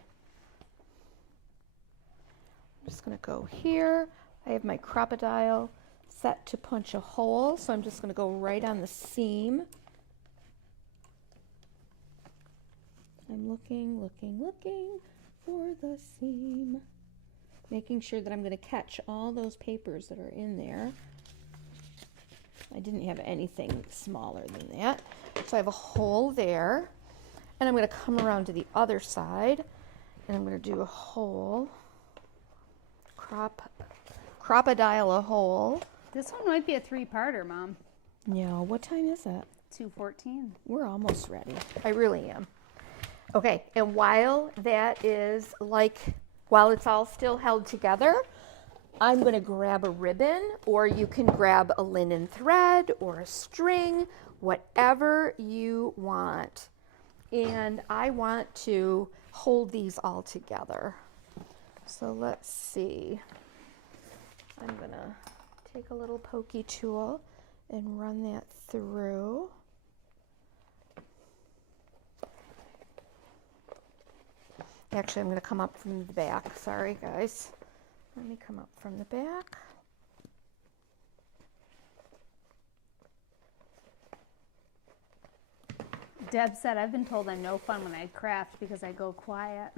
just going to go here. I have my crocodile set to punch a hole, so I'm just going to go right on the seam. I'm looking for the seam, making sure that I'm going to catch all those papers that are in there. I didn't have anything smaller than that. So I have a hole there, and I'm going to come around to the other side, and I'm going to do a hole, crocodile a hole. This one might be a 3-parter, Mom. No, what time is it? 2:14. We're almost ready. I really am. Okay, and while it's all still held together, I'm going to grab a ribbon, or you can grab a linen thread or a string, whatever you want. And I want to hold these all together. So let's see. I'm going to take a little pokey tool and run that through. Actually, I'm going to come up from the back. Sorry, guys. Let me come up from the back. Deb said, I've been told I'm no fun when I craft because I go quiet.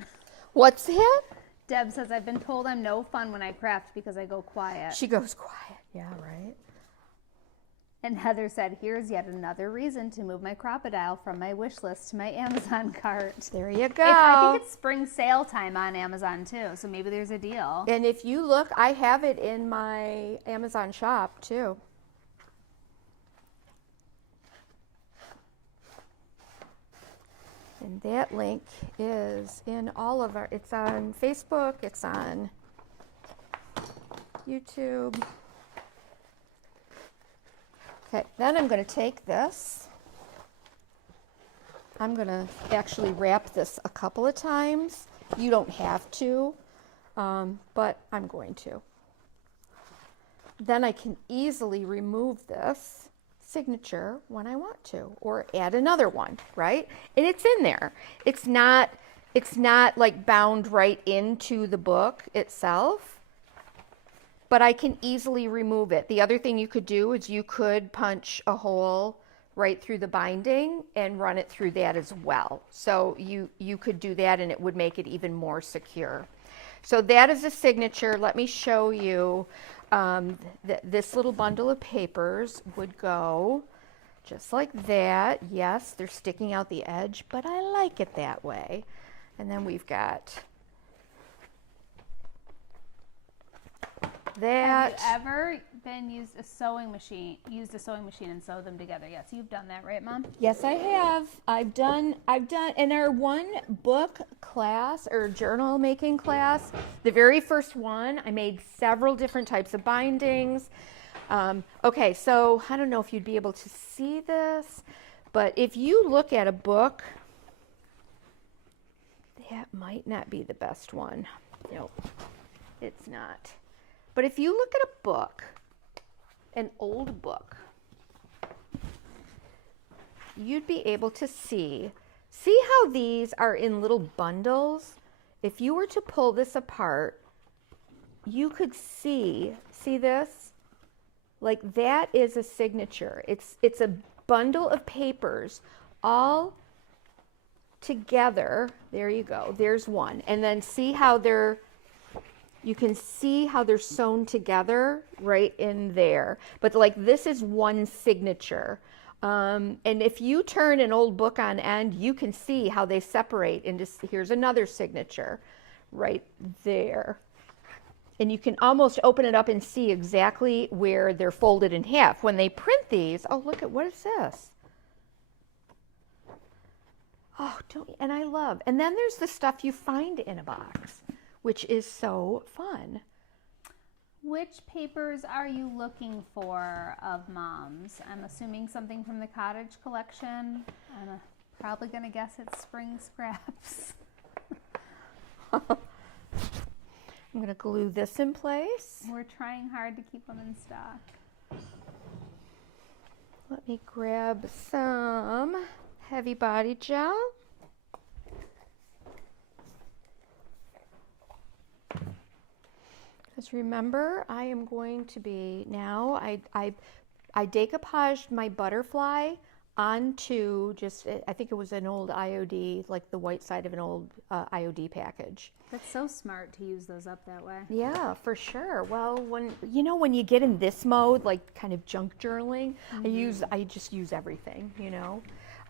What's that? Deb says, I've been told I'm no fun when I craft because I go quiet. She goes quiet. Yeah, right. And Heather said, here's yet another reason to move my crocodile from my wish list to my Amazon cart. There you go. I think it's spring sale time on Amazon too, so maybe there's a deal. And if you look, I have it in my Amazon shop too. And that link is in all of it's on Facebook, it's on YouTube. Okay, then I'm going to take this I'm gonna actually wrap this a couple of times. You don't have to, but I'm going to. Then I can easily remove this signature when I want to, or add another one, right? And it's in there. It's not like bound right into the book itself, but I can easily remove it. The other thing you could do is you could punch a hole right through the binding and run it through that as well. So you could do that and it would make it even more secure. So that is a signature. Let me show you. This little bundle of papers would go just like that. Yes, they're sticking out the edge, but I like it that way. And then we've got that. Have you ever used a sewing machine and sewed them together? Yes, you've done that, right, Mom? Yes, I have. I've done in our one book class or journal making class, the very first one, I made several different types of bindings. Okay, so I don't know if you'd be able to see this, but if you look at a book, that might not be the best one. Nope, it's not. But if you look at a book, an old book, you'd be able to see how these are in little bundles. If you were to pull this apart, you could see this? Like that is a signature. It's a bundle of papers all together. There you go. There's one. And then see how you can see how they're sewn together right in there. But like this is one signature. And if you turn an old book on end, you can see how they separate into, here's another signature right there. And you can almost open it up and see exactly where they're folded in half. When they print these, oh, look at, what is this? Oh, and I love, and then there's the stuff you find in a box, which is so fun. Which papers are you looking for of Mom's? I'm assuming something from the cottage collection. I'm probably going to guess it's spring scraps. I'm going to glue this in place. We're trying hard to keep them in stock. Let me grab some heavy body gel. Because remember, I am going to be now, I decoupaged my butterfly onto just, I think it was an old IOD, like the white side of an old IOD package. That's so smart to use those up that way. Yeah, for sure. Well, when you get in this mode, like kind of junk journaling, I just use everything,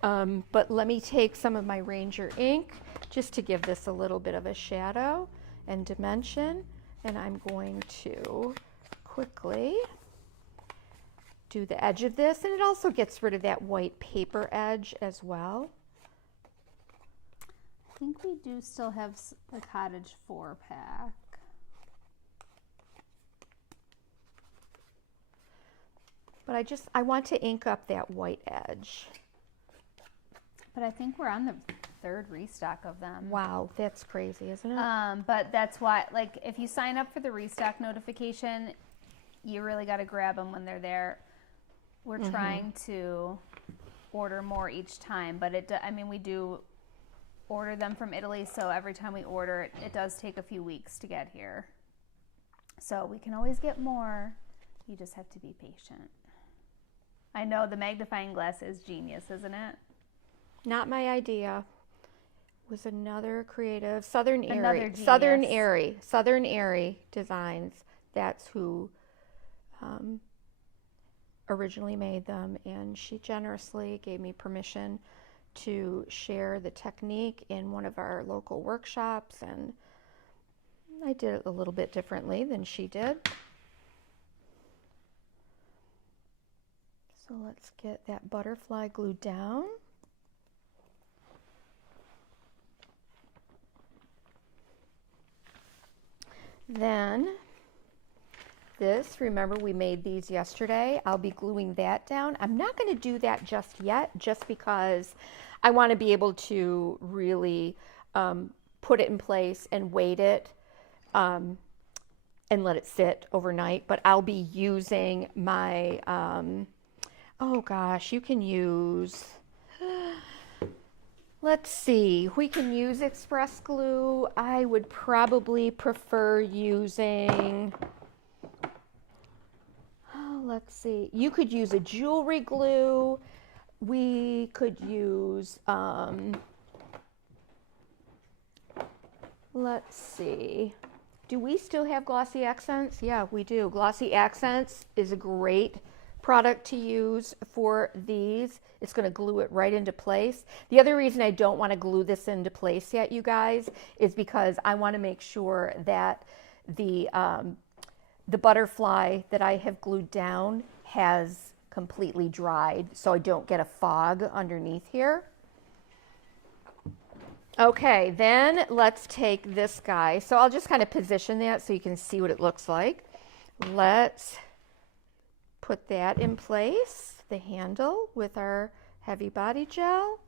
But let me take some of my Ranger ink just to give this a little bit of a shadow and dimension. And I'm going to quickly do the edge of this. And it also gets rid of that white paper edge as well. I think we do still have the Cottage 4-pack. But I want to ink up that white edge. But I think we're on the third restock of them. Wow, that's crazy, isn't it? But that's why, like, if you sign up for the restock notification, you really got to grab them when they're there. We're trying to order more each time, but we do order them from Italy, so every time we order it, it does take a few weeks to get here. So we can always get more. You just have to be patient. I know the magnifying glass is genius, isn't it? Not my idea. It was another creative, Southern Airy Designs. That's who originally made them, and she generously gave me permission to share the technique in one of our local workshops, and I did it a little bit differently than she did. So let's get that butterfly glued down. Then this, remember we made these yesterday. I'll be gluing that down. I'm not going to do that just yet, just because I want to be able to really put it in place and weight it and let it sit overnight. But I'll be using my, oh gosh, you can use, let's see, we can use Express Glue. I would probably prefer using, oh, let's see, you could use a jewelry glue. We could use, let's see, do we still have Glossy Accents? Yeah, we do. Glossy Accents is a great product to use for these. It's going to glue it right into place. The other reason I don't want to glue this into place yet, you guys, is because I want to make sure that the butterfly that I have glued down has completely dried, so I don't get a fog underneath here. Okay, then let's take this guy. So I'll just kind of position that so you can see what it looks like. Let's put that in place, the handle with our heavy body gel.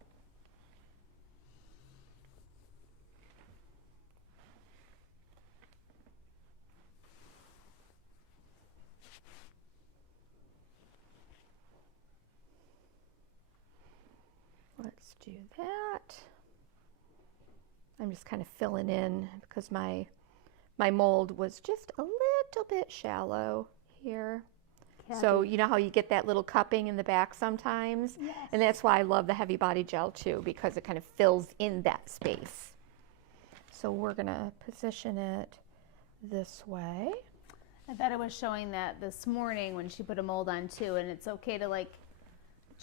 Let's do that. I'm just kind of filling in because my mold was just a little bit shallow here. Kathy. So you know how you get that little cupping in the back sometimes? Yes. And that's why I love the heavy body gel too, because it kind of fills in that space. So we're gonna position it this way. I bet it was showing that this morning when she put a mold on too, and it's okay to like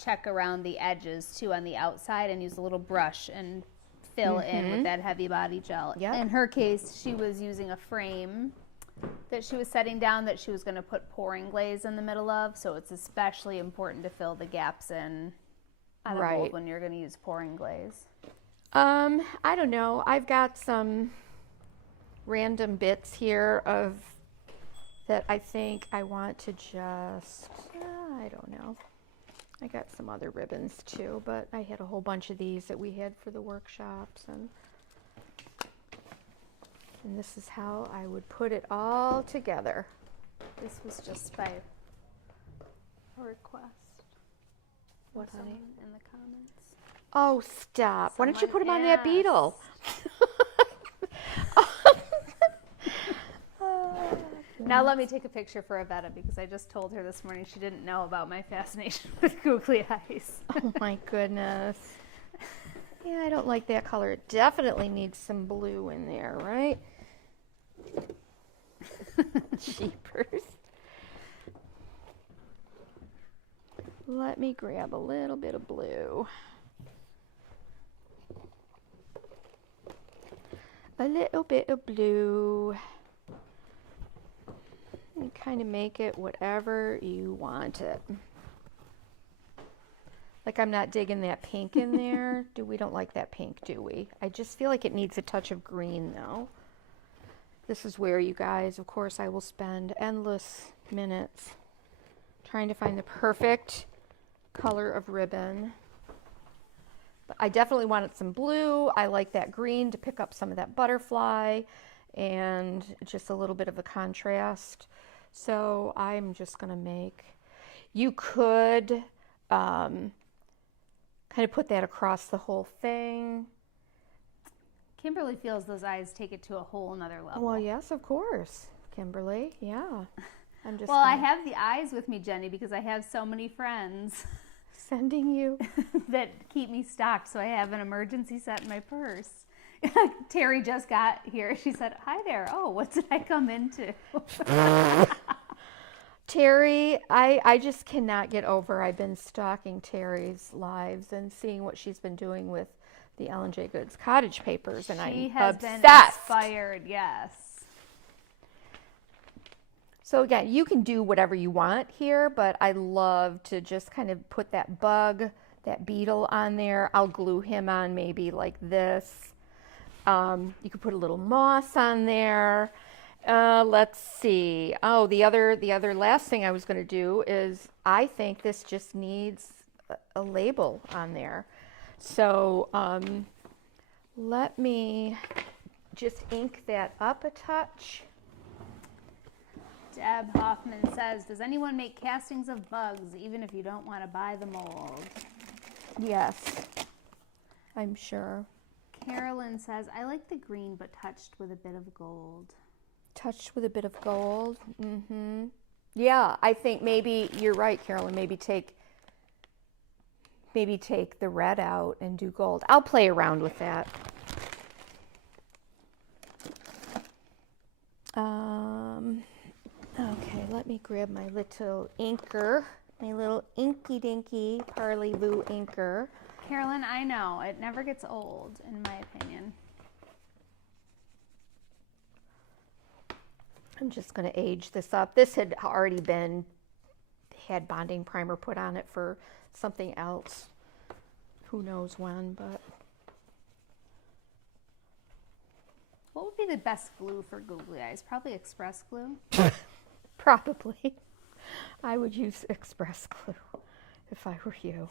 check around the edges too on the outside and use a little brush and fill in with that heavy body gel. Yep. In her case, she was using a frame that she was setting down that she was going to put pouring glaze in the middle of, so it's especially important to fill the gaps in on a mold when you're going to use pouring glaze. I don't know. I've got some random bits here of that I think I want to just, I don't know. I got some other ribbons too, but I had a whole bunch of these that we had for the workshops, and this is how I would put it all together. This was just by a request. What, honey? In the comments. Oh, stop. Why don't you put them on that beetle? Now let me take a picture for Avetta because I just told her this morning she didn't know about my fascination with googly eyes. Oh my goodness. Yeah, I don't like that color. It definitely needs some blue in there, right? Jeepers. Let me grab a little bit of blue. A little bit of blue. You kind of make it whatever you want it. Like I'm not digging that pink in there. We don't like that pink, do we? I just feel like it needs a touch of green though. This is where, you guys, of course, I will spend endless minutes trying to find the perfect color of ribbon. But I definitely wanted some blue. I like that green to pick up some of that butterfly and just a little bit of a contrast. So I'm just going to make, you could kind of put that across the whole thing. Kimberly feels those eyes take it to a whole nother level. Well, yes, of course, Kimberly. Yeah. I'm just I have the eyes with me, Jenny, because I have so many friends sending you that keep me stocked. So I have an emergency set in my purse. Terry just got here. She said, "Hi there. Oh, what did I come into?" Terry, I just cannot get over. I've been stalking Terry's lives and seeing what she's been doing with the Ellen-J. Goods cottage papers, and I'm obsessed. Been inspired, yes. So again, you can do whatever you want here, but I love to just kind of put that bug, that beetle on there. I'll glue him on maybe like this. You could put a little moss on there. Let's see. Oh, the other last thing I was going to do is I think this just needs a label on there. So let me just ink that up a touch. Deb Hoffman says, does anyone make castings of bugs even if you don't want to buy the mold? Yes, I'm sure. Carolyn says, I like the green but touched with a bit of gold. Touched with a bit of gold. Mm-hmm. Yeah, I think maybe you're right, Carolyn. Maybe take the red out and do gold. I'll play around with that. Okay, let me grab my little inker, my little inky dinky Parley-Vous inker. Carolyn, I know, it never gets old, in my opinion. I'm just going to age this up. This had already had bonding primer put on it for something else. Who knows when, but. What would be the best glue for googly eyes? Probably Express Glue. Probably. I would use Express Glue if I were you.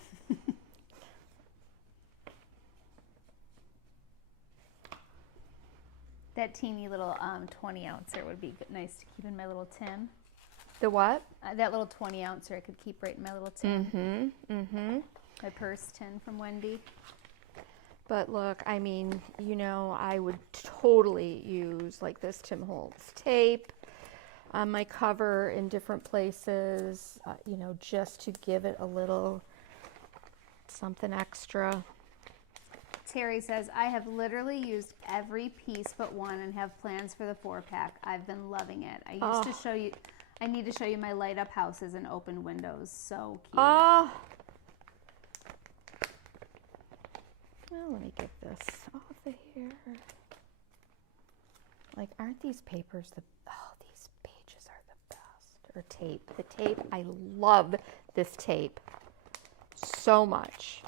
That teeny little 20 ouncer would be nice to keep in my little tin. The what? That little 20 ouncer I could keep right in my little tin. My purse tin from Wendy. But look, I mean, you know, I would totally use like this Tim Holtz tape on my cover in different places, you know, just to give it a little something extra. Terry says, I have literally used every piece but one and have plans for the 4-pack. I've been loving it. I need to show you my light up houses and open windows. So cute. Oh. Well, let me get this off of here. Like, aren't these papers these pages are the best. Or tape. The tape, I love this tape so much.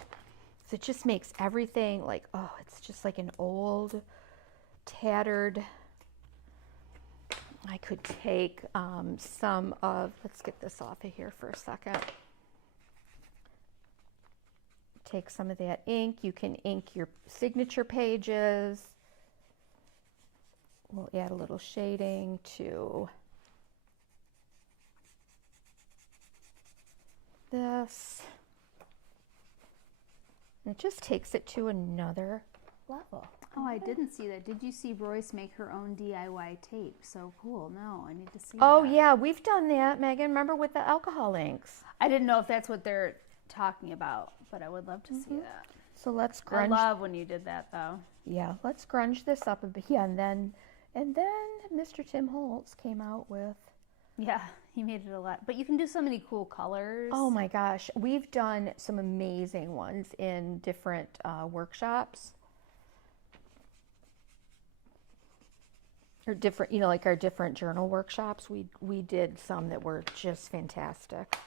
It just makes everything like, oh, it's just like an old, tattered. I could take some of, let's get this off of here for a second. Take some of that ink. You can ink your signature pages. We'll add a little shading to this. It just takes it to another level. Oh, I didn't see that. Did you see Royce make her own DIY tape? So cool. No, I need to see Oh, that. yeah, we've done that, Megan. Remember with the alcohol inks? I didn't know if that's what they're talking about, but I would love to see that. So let's grunge. I love when you did that, though. Yeah, let's grunge this up a bit. Yeah, and then Mr. Tim Holtz came out with. Yeah, he made it a lot. But you can do so many cool colors. Oh my gosh, we've done some amazing ones in different workshops. Or different, you know, like our different journal workshops. We did some that were just fantastic.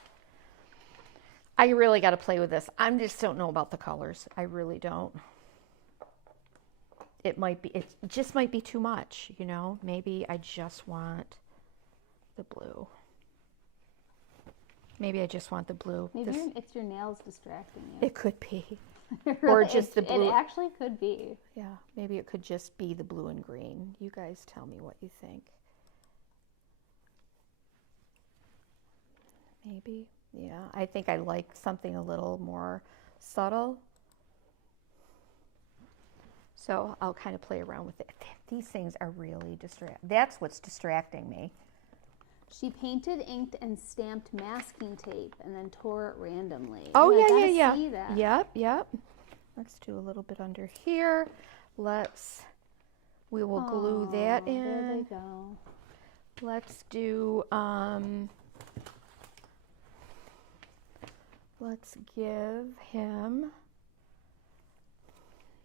I really got to play with this. I just don't know about the colors. I really don't. It just might be too much, you know. Maybe I just want the blue. Maybe I just want the blue. Maybe it's your nails distracting you. It could be. Or just the blue. It actually could be. Yeah, maybe it could just be the blue and green. You guys tell me what you think. Maybe. Yeah, I think I like something a little more subtle. So I'll kind of play around with it. These things are really distracting. That's what's distracting me. She painted, inked, and stamped masking tape and then tore it randomly. Oh, I yeah. gotta see that. Yep. Let's do a little bit under here. We will glue that in. There they go. Let's do, let's give him,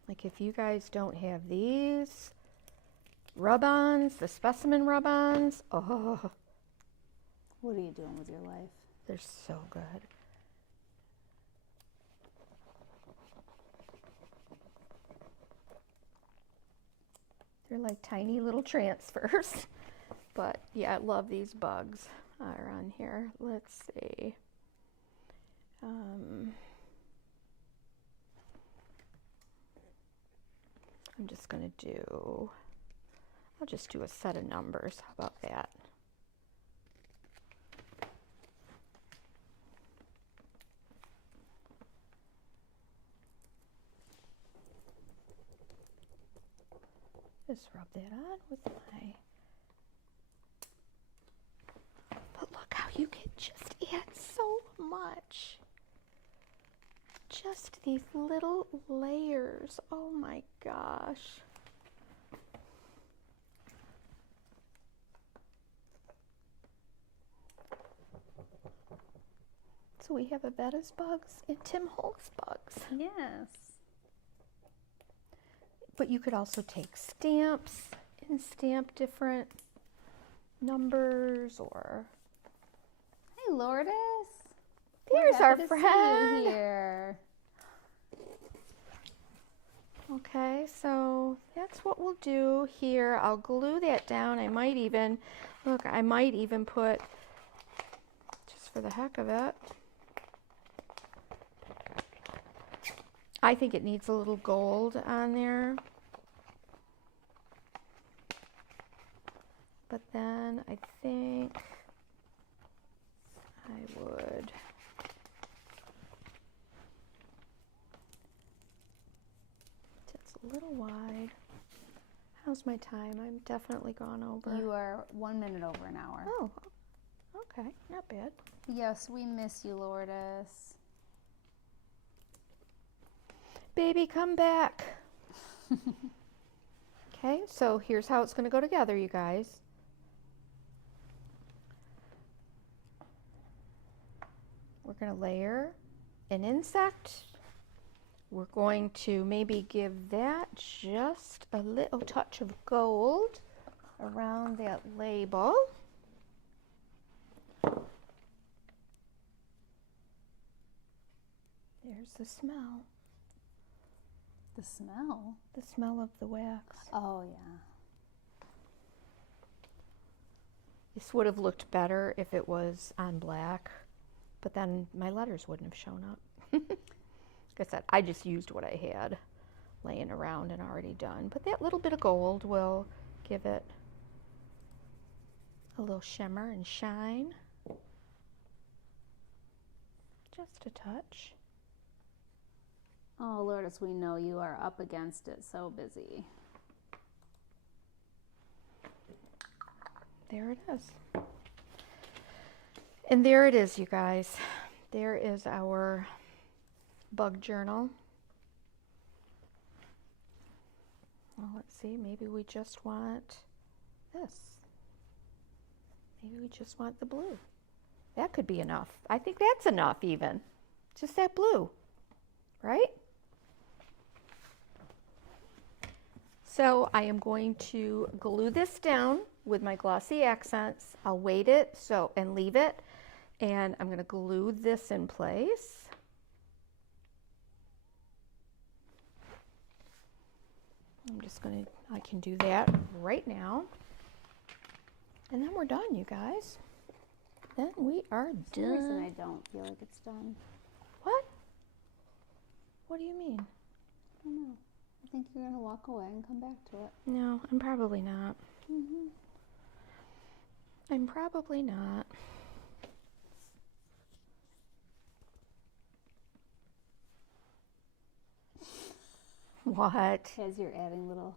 like if you guys don't have these rub-ons, the specimen rub-ons, oh. What are you doing with your life? They're so good. They're like tiny little transfers. But yeah, I love these bugs are on here. Let's see. I'm just going to do, I'll just do a set of numbers. How about that? Just rub that on with my, but look how you can just add so much. Just these little layers. Oh my gosh. So we have Avetta's bugs and Tim Holtz bugs. Yes. But you could also take stamps and stamp different numbers or... Hey, Lourdes. There's our Happy to see friend. you here. Okay, so that's what we'll do here. I'll glue that down. I might even, look, I might even put, just for the heck of it, I think it needs a little gold on there. But then I think I would, it's a little wide. How's my time? I'm definitely gone over. You are 1 minute over an hour. Oh, okay, not bad. Yes, we miss you, Lourdes. Baby, come back. Okay, so here's how it's going to go together, you guys. We're going to layer an insect. We're going to maybe give that just a little touch of gold around that label. There's the smell. The smell? The smell of the wax. Oh, yeah. This would have looked better if it was on black, but then my letters wouldn't have shown up. Like I said, I just used what I had laying around and already done. But that little bit of gold will give it a little shimmer and shine. Just a touch. Oh, Lourdes, we know you are up against it, so busy. There it is. And there it is, you guys. There is our bug journal. Well, let's see. Maybe we just want this. Maybe we just want the blue. That could be enough. I think that's enough even. Just that blue, right? So I am going to glue this down with my glossy accents. I'll weight it and leave it, and I'm going to glue this in place. I can do that right now. And then we're done, you guys. Then we are done. For some reason I don't feel like it's done. What? What do you mean? I don't know. I think you're going to walk away and come back to it. No, I'm probably not. Mm-hmm. I'm probably not. What? As you're adding little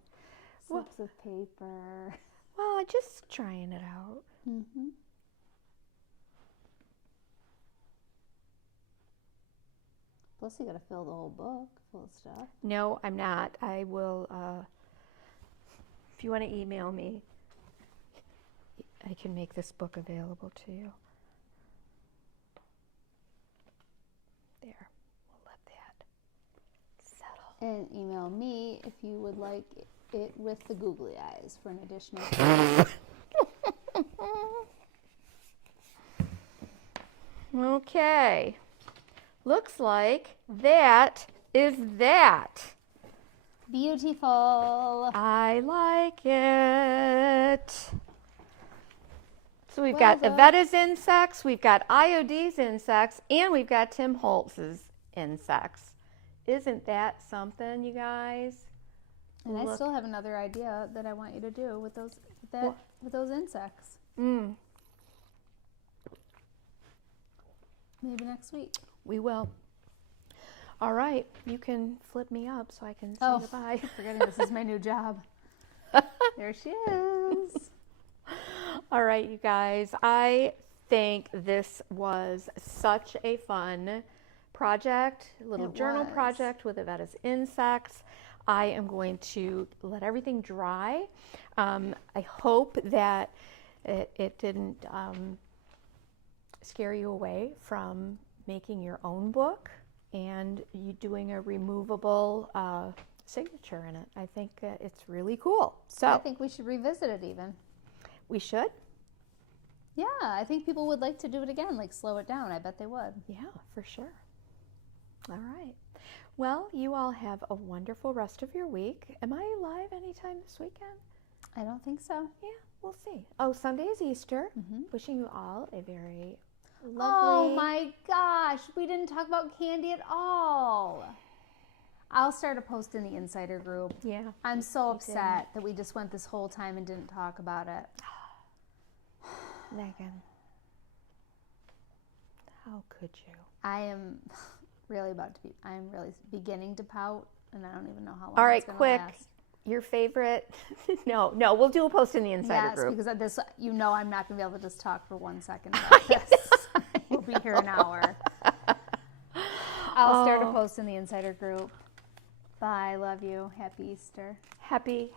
slips of paper. Well, I'm just trying it out. Mm-hmm. Plus, you got to fill the whole book full of stuff. No, I'm not. I will, if you want to email me, I can make this book available to you. There, we'll let that settle. And email me if you would like it with the googly eyes for an additional. Okay. Looks like that is that. Beautiful. I like it. So we've Well got done. Avetta's insects, we've got IOD's insects, and we've got Tim Holtz's insects. Isn't that something, you guys? And I look. still have another idea that I want you to do with those with those insects. Maybe next week. We will. All right, you can flip me up so I can say goodbye. Forgetting this is my new job. There she is. All right, you guys. I think this was such a fun project, little journal project with Yvette's insects. I am going to let everything dry. I hope that it didn't scare you away from making your own book and you doing a removable signature in it. I think it's really cool. So I think we should revisit it even. We should? Yeah, I think people would like to do it again, like slow it down. I bet they would. Yeah, for sure. All right. Well, you all have a wonderful rest of your week. Am I live anytime this weekend? I don't think so. Yeah, we'll see. Oh, Sunday is Easter. Wishing you all a very lovely... Oh my gosh, we didn't talk about candy at all. I'll start a post in the insider group. Yeah. I'm so upset that we just went this whole time and didn't talk about it. Megan, how could you? I am really I'm really beginning to pout, and I don't even know how long All right, it's gonna quick. last. Your favorite? No, we'll do a post in the insider group. Yes, because of this, I'm not going to be able to just talk for 1 second about this. We'll be here an hour. I'll start a post in the insider group. Bye, love you. Happy Easter. Happy